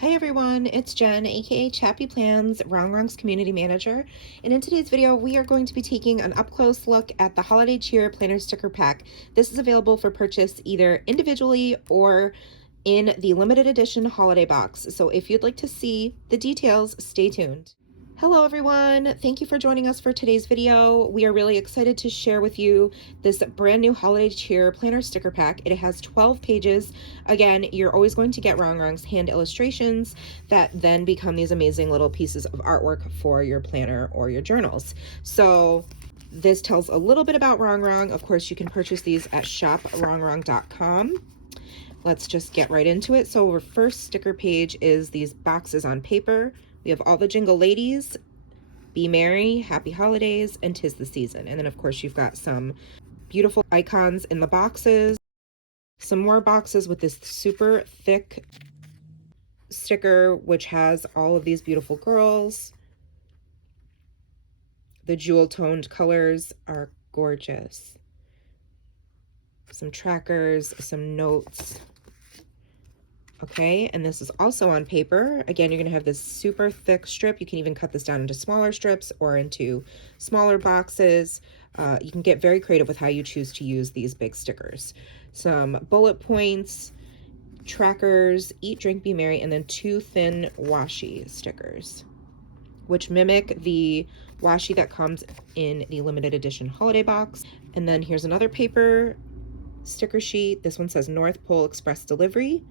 Hi everyone, it's Jen, aka Chappy Plans, Rongrong's community manager, and in today's video we are going to be taking an up-close look at the Holiday Cheer Planner Sticker Pack. This is available for purchase either individually or in the limited edition holiday box, so if you'd like to see the details, stay tuned. Hello everyone, thank you for joining us for today's video. We are really excited to share with you this brand new Holiday Cheer Planner Sticker Pack. It has 12 pages. Again, you're always going to get Rongrong's hand illustrations that then become these amazing little pieces of artwork for your planner or your journals. So this tells a little bit about Rongrong. Of course, you can purchase these at shoprongrong.com. Let's just get right into it. So our first sticker page is these boxes on paper. We have all the jingle ladies, be merry, happy holidays, and 'tis the season. And then of course you've got some beautiful icons in the boxes, some more boxes with this super thick sticker which has all of these beautiful girls. The jewel toned colors are gorgeous. Some trackers, some notes. Okay, and this is also on paper. Again, you're going to have this super thick strip. You can even cut this down into smaller strips or into smaller boxes. You can get very creative with how you choose to use these big stickers. Some bullet points, trackers, eat, drink, be merry, and then 2 thin washi stickers, which mimic the washi that comes in the limited edition holiday box. And then here's another paper sticker sheet. This one says North Pole Express Delivery.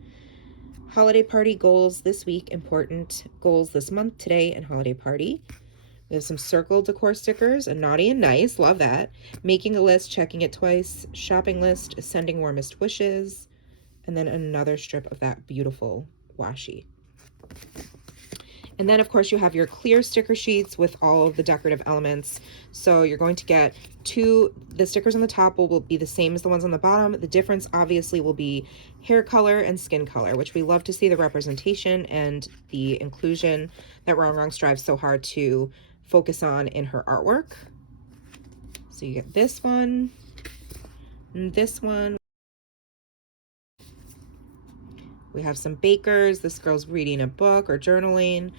Holiday party goals this week, important goals this month, today, and holiday party. We have some circle decor stickers, a naughty and nice, love that. Making a list, checking it twice, shopping list, sending warmest wishes, and then another strip of that beautiful washi. And then of course you have your clear sticker sheets with all of the decorative elements. So you're going to get the stickers on the top will be the same as the ones on the bottom. The difference obviously will be hair color and skin color, which we love to see the representation and the inclusion that Rongrong strives so hard to focus on in her artwork. So you get this one and this one. We have some bakers. This girl's reading a book or journaling.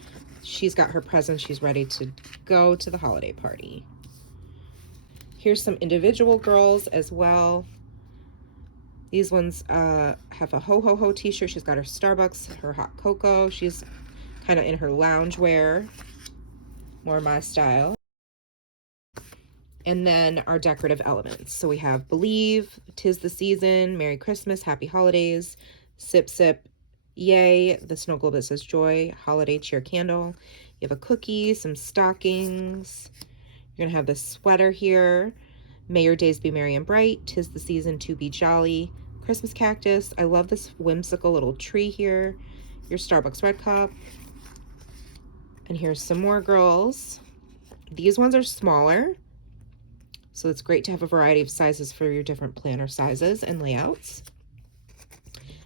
She's got her presents. She's ready to go to the holiday party. Here's some individual girls as well. These ones have a ho ho ho t-shirt. She's got her Starbucks, her hot cocoa. She's kind of in her lounge wear, more my style. And then our decorative elements. So we have believe, 'tis the season, Merry Christmas, Happy Holidays, sip sip, yay, the snow globe that says joy, holiday cheer candle. You have a cookie, some stockings. You're gonna have this sweater here. May your days be merry and bright, 'tis the season to be jolly. Christmas cactus. I love this whimsical little tree here. Your Starbucks red cup. And here's some more girls. These ones are smaller, so it's great to have a variety of sizes for your different planner sizes and layouts.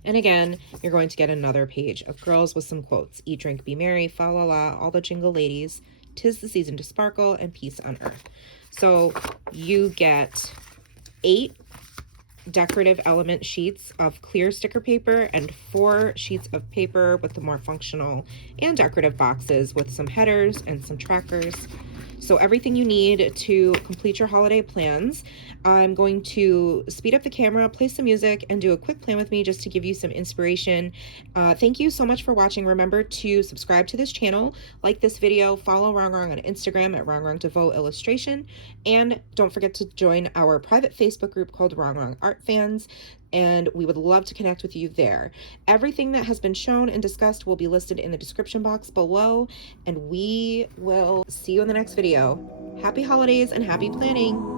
And again, you're going to get another page of girls with some quotes. Eat, drink, be merry, fa la la, all the jingle ladies, 'tis the season to sparkle, and peace on earth. So you get 8 decorative element sheets of clear sticker paper and 4 sheets of paper with the more functional and decorative boxes with some headers and some trackers. So everything you need to complete your holiday plans. I'm going to speed up the camera, play some music, and do a quick plan with me just to give you some inspiration. Thank you so much for watching. Remember to subscribe to this channel, like this video, follow Rongrong on Instagram at Rongrong Devoe Illustration, and don't forget to join our private Facebook group called Rongrong Art Fans, and we would love to connect with you there. Everything that has been shown and discussed will be listed in the description box below, and we will see you in the next video. Happy holidays and happy planning!